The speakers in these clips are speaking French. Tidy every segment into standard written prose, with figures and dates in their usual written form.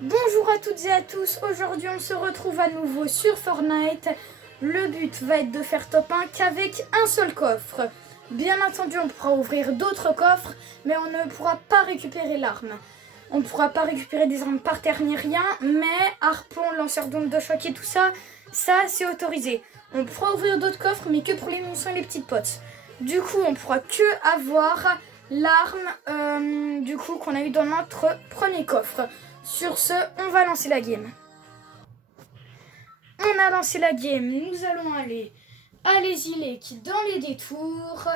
Bonjour à toutes et à tous, aujourd'hui on se retrouve à nouveau sur Fortnite. Le but va être de faire top 1 qu'avec un seul coffre. Bien entendu on pourra ouvrir d'autres coffres, mais on ne pourra pas récupérer l'arme. On ne pourra pas récupérer des armes par terre ni rien, mais harpon, lanceur d'ondes de choc et tout ça, ça c'est autorisé. On pourra ouvrir d'autres coffres, mais que pour les munitions et les petites potes. Du coup on pourra que avoir l'arme qu'on a eu dans notre premier coffre. Sur ce, on va lancer la game. On a lancé la game, nous allons aller à les îlets qui dans les détours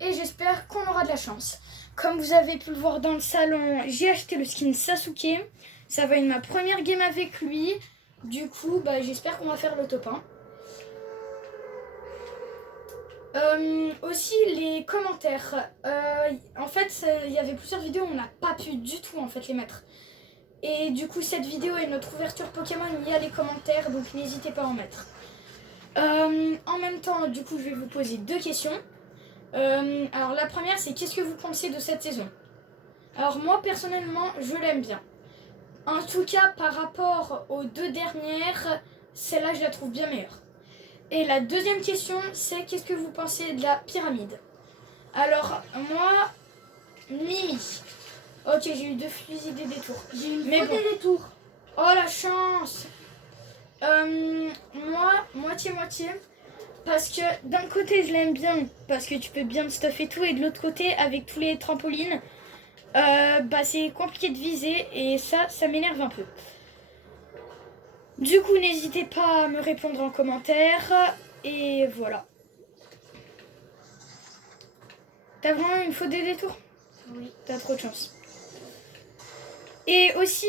et j'espère qu'on aura de la chance. Comme vous avez pu le voir dans le salon, j'ai acheté le skin Sasuke. Ça va être ma première game avec lui. Du coup, j'espère qu'on va faire le top 1. Aussi les commentaires. En fait, il y avait plusieurs vidéos où on n'a pas pu du tout les mettre. Et du coup, cette vidéo est notre ouverture Pokémon, il y a les commentaires, donc n'hésitez pas à en mettre. En même temps, du coup, je vais vous poser deux questions. Alors la première, c'est qu'est-ce que vous pensez de cette saison? Alors moi, personnellement, je l'aime bien. En tout cas, par rapport aux deux dernières, celle-là, je la trouve bien meilleure. Et la deuxième question, c'est qu'est-ce que vous pensez de la pyramide? Alors, moi, Mimi. Ok, j'ai eu deux fusils des détours. J'ai eu des détours. Oh la chance. Moi, moitié-moitié. Parce que d'un côté, je l'aime bien. Parce que tu peux bien te stuff et tout. Et de l'autre côté, avec tous les trampolines, c'est compliqué de viser. Et ça m'énerve un peu. Du coup, n'hésitez pas à me répondre en commentaire. Et voilà. T'as vraiment une faute des détours? Oui. T'as trop de chance. Et aussi,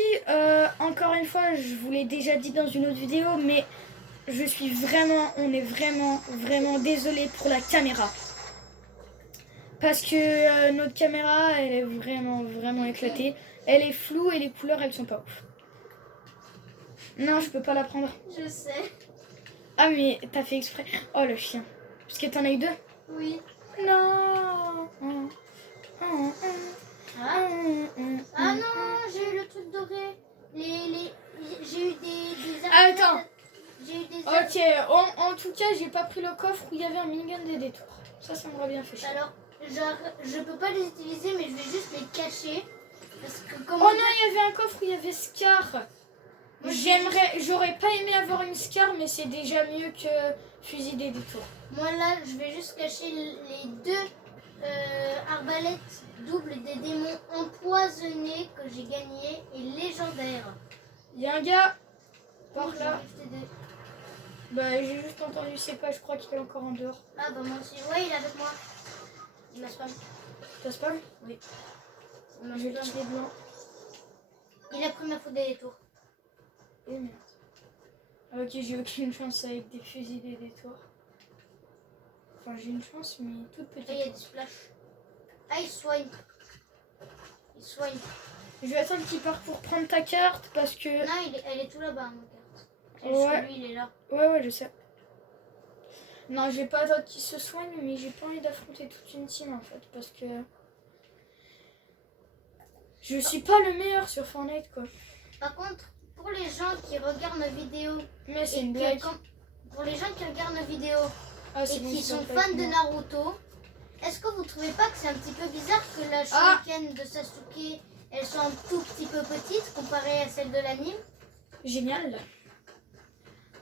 encore une fois, je vous l'ai déjà dit dans une autre vidéo, mais on est vraiment désolé pour la caméra. Parce que notre caméra, elle est vraiment éclatée. Elle est floue et les couleurs, elles sont pas ouf. Non, je peux pas la prendre. Je sais. Ah, mais t'as fait exprès. Oh, le chien. Parce que t'en as eu deux? Oui. Non. Ah non, j'ai eu le truc doré. J'ai eu des Attends. J'ai eu des Ok, en tout cas, j'ai pas pris le coffre où il y avait un minigun des détours. Ça m'aurait bien fait chier. Alors, je peux pas les utiliser, mais je vais juste les cacher. Parce que Oh non, il y avait un coffre où il y avait Scar. J'aurais pas aimé avoir une Scar, mais c'est déjà mieux que fusil des détours. Moi là, je vais juste cacher les deux arbalètes doubles des démons empoisonnés que j'ai gagnés et légendaires. Il y a un gars par Oui, là. J'ai juste entendu c'est pas, je crois qu'il est encore en dehors. Ah bah moi aussi. Ouais, il est avec moi. Il m'a spam. T'as spam? Oui. Je vais le tirer blanc. Il a pris ma faute des détours. Oh merde. Ok, j'ai aucune chance avec des fusils des détours. Enfin, j'ai une chance, mais toute petite. Et il y a des splashs. Ah, il soigne. Il soigne. Je vais attendre qu'il parte pour prendre ta carte parce que... Non, elle est tout là-bas, ma carte. C'est Ouais. juste que lui, il est là. Ouais, je sais. Non, je vais pas attendre qu'il se soigne, mais j'ai pas envie d'affronter toute une team en fait, parce que... Je suis pas le meilleur sur Fortnite, quoi. Par contre, pour les gens qui regardent nos vidéos... Mais c'est une blague. Pour les gens qui regardent nos vidéos et qui sont bon, fans de Naruto, est-ce que vous trouvez pas que c'est un petit peu bizarre que la shuriken de Sasuke, elle soit un tout petit peu petite comparée à celle de l'anime? Génial.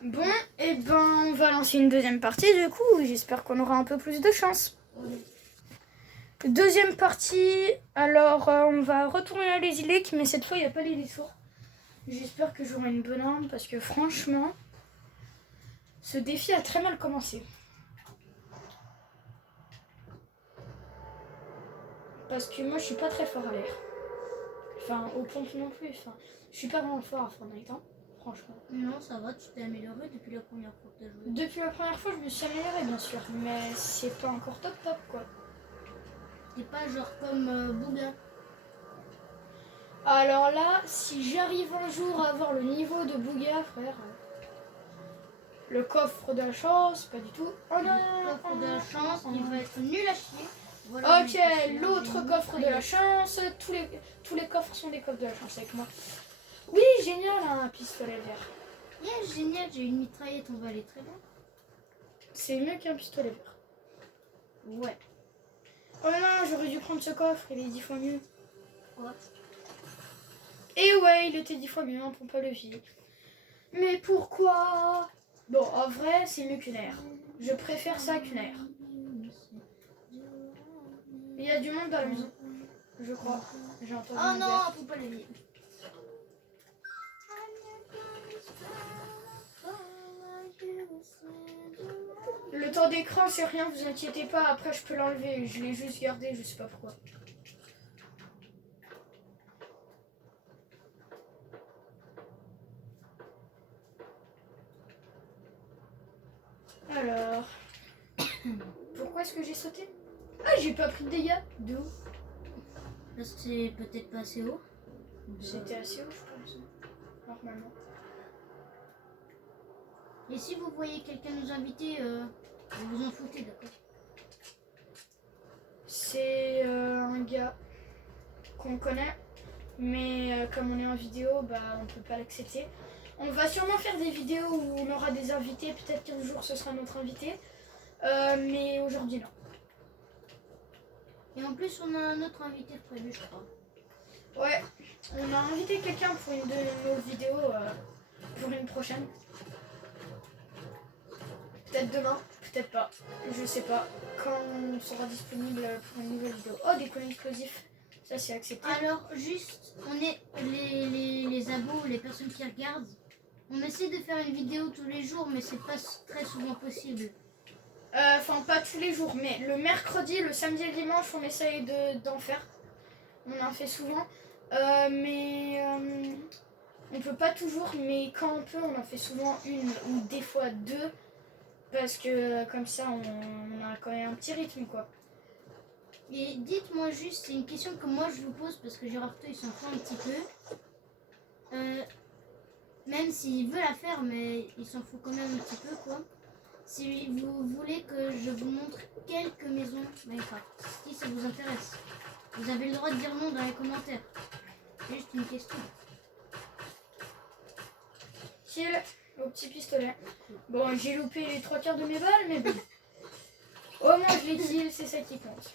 Bon, et on va lancer une deuxième partie du coup. J'espère qu'on aura un peu plus de chance. Oui. Deuxième partie. Alors, on va retourner à les îlets, mais cette fois, il n'y a pas les détours. J'espère que j'aurai une bonne arme parce que franchement, ce défi a très mal commencé. Parce que moi, je suis pas très fort à l'air. Enfin, aux pompes non plus. Enfin, je suis pas vraiment fort à Fortnite, hein. Franchement. Non, ça va, tu t'es amélioré depuis la première fois que tu as joué. Depuis la première fois, je me suis améliorée, bien sûr. Mais c'est pas encore top, quoi. T'es pas genre comme Bouga. Alors là, si j'arrive un jour à avoir le niveau de Bouga, frère... Le coffre de la chance, pas du tout. Oh non, le coffre de la chance, il va être nul à chier. Voilà, ok, l'autre coffre de la chance. Tous les coffres sont des coffres de la chance avec moi. Oui, génial. un pistolet vert. Yeah, génial, j'ai une mitraillette, on va aller très bien. C'est mieux qu'un pistolet vert. Ouais. Oh non, j'aurais dû prendre ce coffre, il est 10 fois mieux. Quoi? Et ouais, il était 10 fois mieux en pompe à levier. Mais pourquoi? Bon, en vrai, c'est mieux qu'une air. Je préfère ça qu'une air. Il y a du monde dans la maison, je crois. J'ai entendu Oh un non, verre. faut pas le lire. Le temps d'écran, c'est rien, vous inquiétez pas. Après, je peux l'enlever. Je l'ai juste gardé, je sais pas pourquoi. Alors, pourquoi est-ce que j'ai sauté? Ah, j'ai pas pris de dégâts. D'où? Parce que c'est peut-être pas assez haut. C'était assez haut, je pense. Normalement. Et si vous voyez quelqu'un nous inviter, vous vous en foutez, d'accord? C'est un gars qu'on connaît, mais comme on est en vidéo, bah on peut pas l'accepter. On va sûrement faire des vidéos où on aura des invités, peut-être qu'un jour ce sera notre invité, mais aujourd'hui non. Et en plus, on a un autre invité prévu, je crois. Ouais, on a invité quelqu'un pour une de nos vidéos, pour une prochaine. Peut-être demain, peut-être pas, je sais pas, quand on sera disponible pour une nouvelle vidéo. Oh, des colis explosifs, ça c'est accepté. Alors, juste, on est les abos, les personnes qui regardent, on essaie de faire une vidéo tous les jours, mais c'est pas très souvent possible. Enfin, pas tous les jours, mais le mercredi, le samedi et le dimanche, on essaye d'en faire. On en fait souvent. Mais on peut pas toujours, mais quand on peut, on en fait souvent une ou des fois deux. Parce que comme ça, on a quand même un petit rythme, quoi. Et dites-moi juste, c'est une question que moi je vous pose parce que Gérardo il s'en fout un petit peu. Même s'il veut la faire, mais il s'en fout quand même un petit peu, quoi. Si vous voulez que je vous montre quelques maisons Minecraft, si ça vous intéresse, vous avez le droit de dire non dans les commentaires. C'est juste une question. Kill au petit pistolet. Bon, j'ai loupé les 3/4 de mes balles, mais bon. Au moins, je l'ai kill, c'est ça qui compte.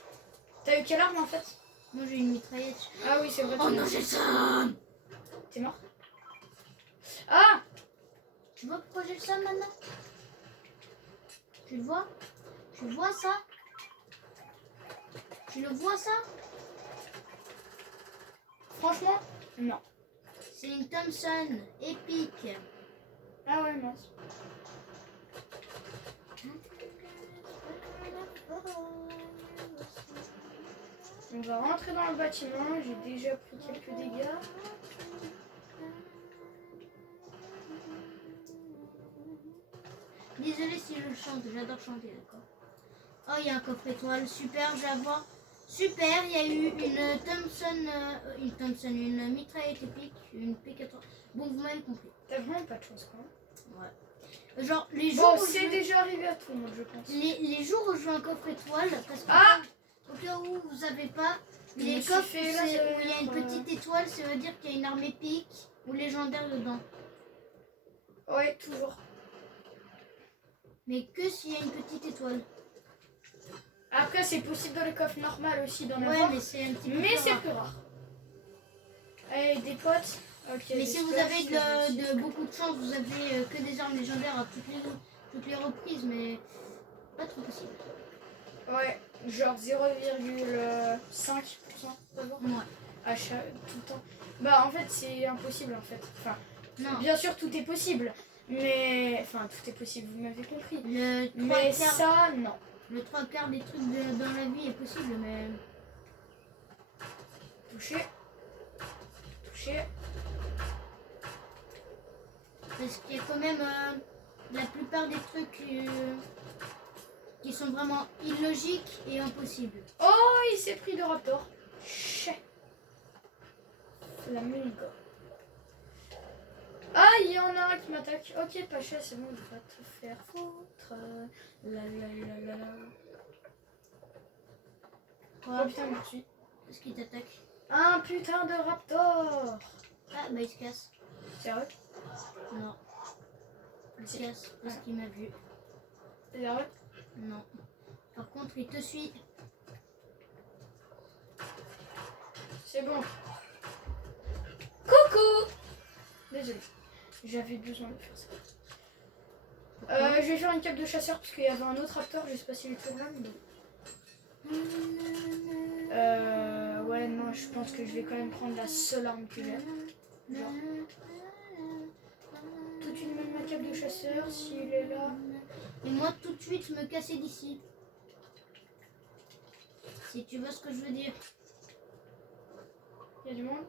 T'as eu quelle arme en fait? Moi j'ai une mitraillette. Ah oui, c'est vrai. Oh non, j'ai ça! T'es mort? Ah! Tu vois pourquoi j'ai ça maintenant? Tu le vois? Tu vois ça? Tu le vois ça? Franchement, non. C'est une Thompson épique. Ah ouais, mince. On va rentrer dans le bâtiment, j'ai déjà pris quelques dégâts. Désolée si je chante, j'adore chanter, d'accord. Oh, il y a un coffre étoile, super, je vais avoir. Super, il y a eu une Thompson, une mitraillette épique, une P80. Bon, vous m'avez compris. T'as vraiment pas de chance, quoi. Ouais. Genre, les jours Bon, où c'est déjà arrivé à tout le monde, je pense. les jours où je joue un coffre étoile, parce que Ah, au cas où vous savez pas, Je les me suis coffres fait où laser, il y a une petite étoile, ça veut dire qu'il y a une arme épique ou légendaire dedans. Ouais, toujours. Mais que s'il y a une petite étoile. Après, c'est possible dans les coffres normales aussi d'en Ouais, avoir. mais c'est un petit peu Mais plus c'est rare. plus rare. Allez, des potes. Ok. Mais si vous j'espère avez que de beaucoup de chance, vous avez que des armes légendaires à toutes les reprises, mais pas trop possible. Ouais, genre 0,5% d'avoir. Ouais. À chaque, tout le temps. Bah, en fait, c'est impossible, en fait. Enfin, Non. bien sûr, tout est possible. Mais, enfin, tout est possible, vous m'avez compris. Le Mais 3/4 ça, non. le 3/4 des trucs dans la vie est possible, mais Toucher. Toucher. parce qu'il y a quand même la plupart des trucs qui sont vraiment illogiques et impossibles. Oh, il s'est pris de raptor. Chais. La méga. Ah, il y en a un qui m'attaque. Ok, Pacha, c'est bon, il va te faire foutre. La la la la la. Quoi? Oh putain, merci. Qu'est-ce qui t'attaque? Un putain de raptor. Ah, bah il se casse. Sérieux? Non. Il se casse parce qu'il m'a vu. C'est vrai? Non. Par contre, il te suit. C'est bon. Coucou! Désolé. J'avais besoin de faire ça. Je vais faire une cape de chasseur parce qu'il y avait un autre raptor, je sais pas s'il est toujours là, mais bon. Ouais, non, je pense que je vais quand même prendre la seule arme que j'ai. Genre. Tout de suite, même ma cape de chasseur, s'il est là. Et moi, tout de suite, me casser d'ici. Si tu vois ce que je veux dire. Il y a du monde?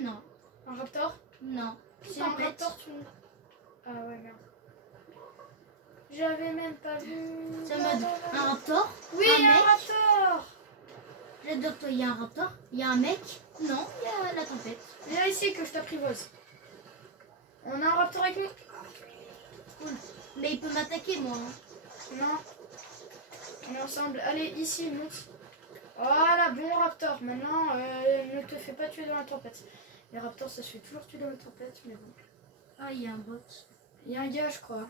Non. Un raptor? Non. Si un raptor, tu... Ah ouais, merde. J'avais même pas vu. Ça m'a dit un raptor? Oui, un il y a mec. un raptor! J'adore toi, il y a un raptor? Il y a un mec? Non, il y a la tempête. Viens ici que je t'apprivoise. On a un raptor avec nous? Cool. Mais il peut m'attaquer, moi. Hein. Non. On est ensemble. Allez, ici, monte. Voilà, bon raptor. Maintenant, ne te fais pas tuer dans la tempête. Les raptors, ça se fait toujours tuer dans la tempête, mais bon. Ah, il y a un bot. Il y a un gars, je crois.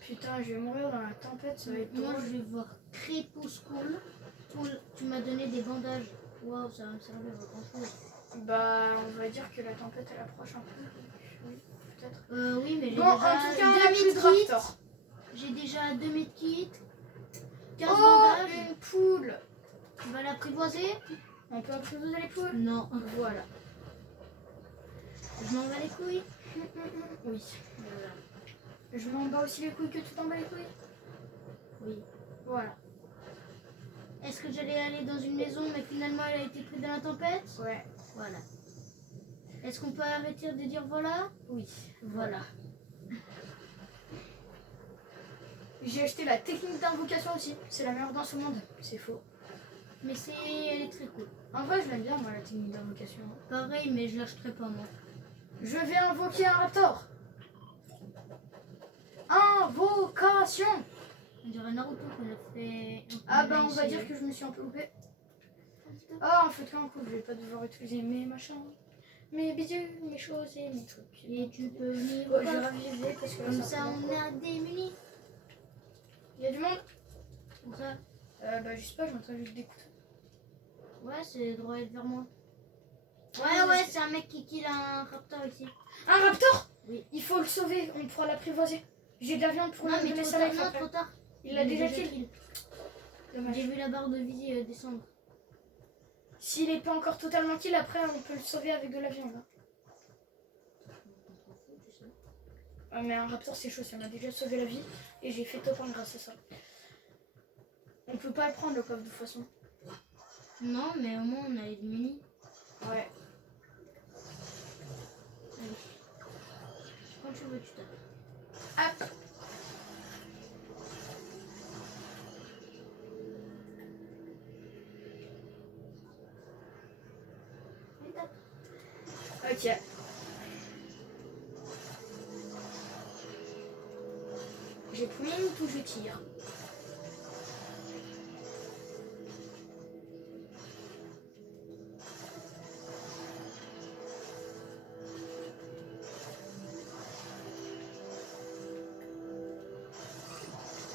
Putain, je vais mourir dans la tempête, ça va être Moi, drôle. je vais voir Crépuscule. Tu m'as donné des bandages. Waouh, ça va me servir à grand chose. Bah, on va dire que la tempête, elle approche un peu. Oui, peut-être. Oui, mais j'ai Bon, en tout déjà cas, on a plus de raptors. J'ai déjà 2 medkits. 15 Oh, bandages. une poule. Tu vas l'apprivoiser? On peut apprivoiser les poules? Non. Voilà. Je m'en bats les couilles. Oui. Voilà. Je m'en bats aussi les couilles que tu t'en bats les couilles? Oui. Voilà. Est-ce que j'allais aller dans une maison, mais finalement elle a été prise dans la tempête? Ouais. Voilà. Est-ce qu'on peut arrêter de dire voilà? Oui. Voilà. J'ai acheté la technique d'invocation aussi. C'est la meilleure dans ce monde. C'est faux. Mais elle est très cool. En vrai, je l'aime bien, moi, la technique d'invocation. Pareil, mais je l'achèterai pas moi. Je vais invoquer un raptor. Invocation. On dirait Naruto qu'on a fait. Ah bah, on va dire que je me suis un peu loupée. Ah, en fait, quand je vais pas devoir utiliser mes machins, mes bidules, mes choses et mes trucs. Et tu peux venir. Ouais, je vais raviver parce que là, Comme ça ça, prend on longtemps. a démunis. Il y a du monde? Comme ça. Bah, je sais pas, j'entends juste des couteaux. Ouais, c'est droit être vers moi. Ouais, c'est un mec qui kill un raptor ici. Un raptor? Oui. Il faut le sauver, on pourra l'apprivoiser. J'ai de la viande pour Non, lui mais donner trop sa tard. life Non, après. trop tard. Il l'a déjà kill. kill. Dommage. J'ai vu la barre de visée descendre. S'il est pas encore totalement kill, après on peut le sauver avec de la viande. Hein. Ah, mais un raptor c'est chaud, ça m'a déjà sauvé la vie et j'ai fait top 1 grâce à ça. On peut pas le prendre le coffre de toute façon. Non, mais au moins on a les munis. Ouais. Allez. Quand tu veux, tu tapes. Hop. Allez, tape. Ok. J'ai pris une touche, je tire.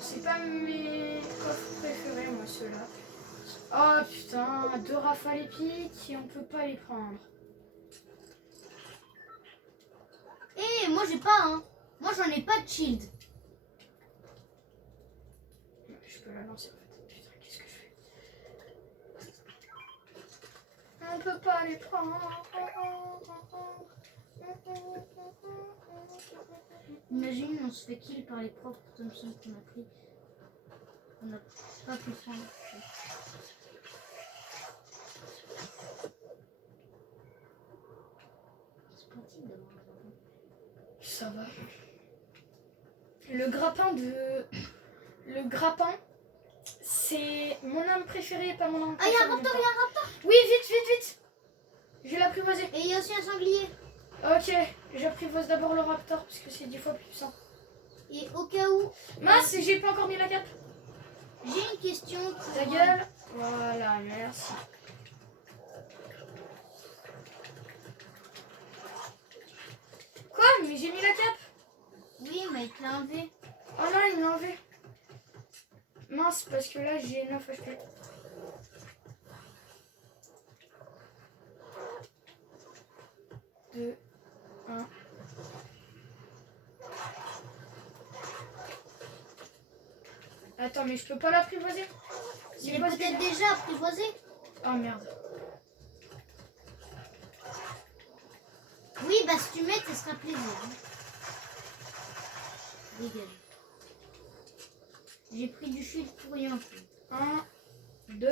C'est pas mes coffres préférés, moi, ceux-là. Oh putain, 2 rafales épiques et on peut pas les prendre. Eh, moi j'ai pas, hein. Moi j'en ai pas de shield. Je peux la lancer en fait. Putain, qu'est-ce que je fais? On peut pas les prendre. Imagine, on se fait kill par les propres Thompson qu'on a pris. On n'a pas pu prendre. C'est pratique d'avoir un grappin. Ça va. Le grappin de... Le grappin, c'est mon arme préférée, pas mon arme Ah, il y a préférée. un raptor, il y a un raptor. Oui, vite, vite, vite. Je vais l'apprivoiser. Et il y a aussi un sanglier. Ok, j'apprivoise d'abord le raptor parce que c'est 10 fois plus puissant. Et au cas où, Mince, j'ai pas encore mis la cape. j'ai une question. Ta gueule. Voilà, merci. Mais j'ai mis la cape. Oui, mais il te l'a enlevé. Oh non, il m'a enlevé. Mince, parce que là, j'ai 9 HP. Deux, un. Attends, mais je peux pas l'apprivoiser. Il est peut-être déjà apprivoisé. Oh merde. Oui, bah si tu mets, ça sera plaisir. Hein. Dégage. J'ai pris du shield pour rien. 1, 2,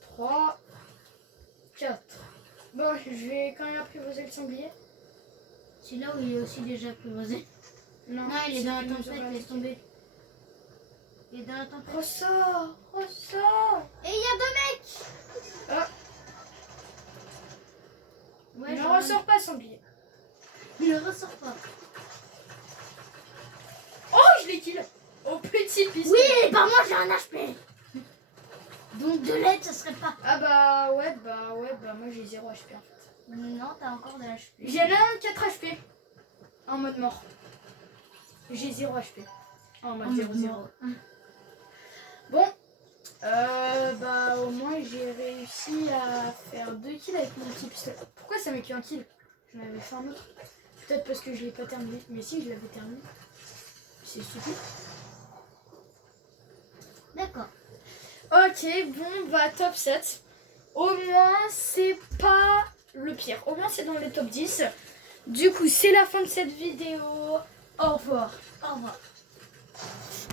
3, 4. Bon, je vais quand même apprivoiser le sanglier. C'est là où il est aussi déjà apprivoisé. Non, Il est dans la une tempête, mesure laisse tomber. Il est dans la tempête. Ressort, ressort. Et il y a 2 mecs. Ah, Ouais, ne ressort pas, sanglier. Il ne ressort pas. Oh, je l'ai kill. Au petit pistolet. Oui, bah moi j'ai un HP. Donc de l'aide, ça serait pas. Ah bah ouais, moi j'ai 0 HP en fait. Non, t'as encore de l'HP. J'ai un 4 HP. En mode mort. J'ai 0 HP. En mode 0-0. Bon. Bah au moins j'ai réussi à faire 2 kills avec mon petit pistolet. Pourquoi ça met qu'un kill? J'en avais fait un autre. Peut-être parce que je l'ai pas terminé. Mais si, je l'avais terminé. C'est stupide. D'accord. Ok, bon, bah top 7. Au moins, c'est pas le pire. Au moins, c'est dans les top 10. Du coup, c'est la fin de cette vidéo. Au revoir. Au revoir.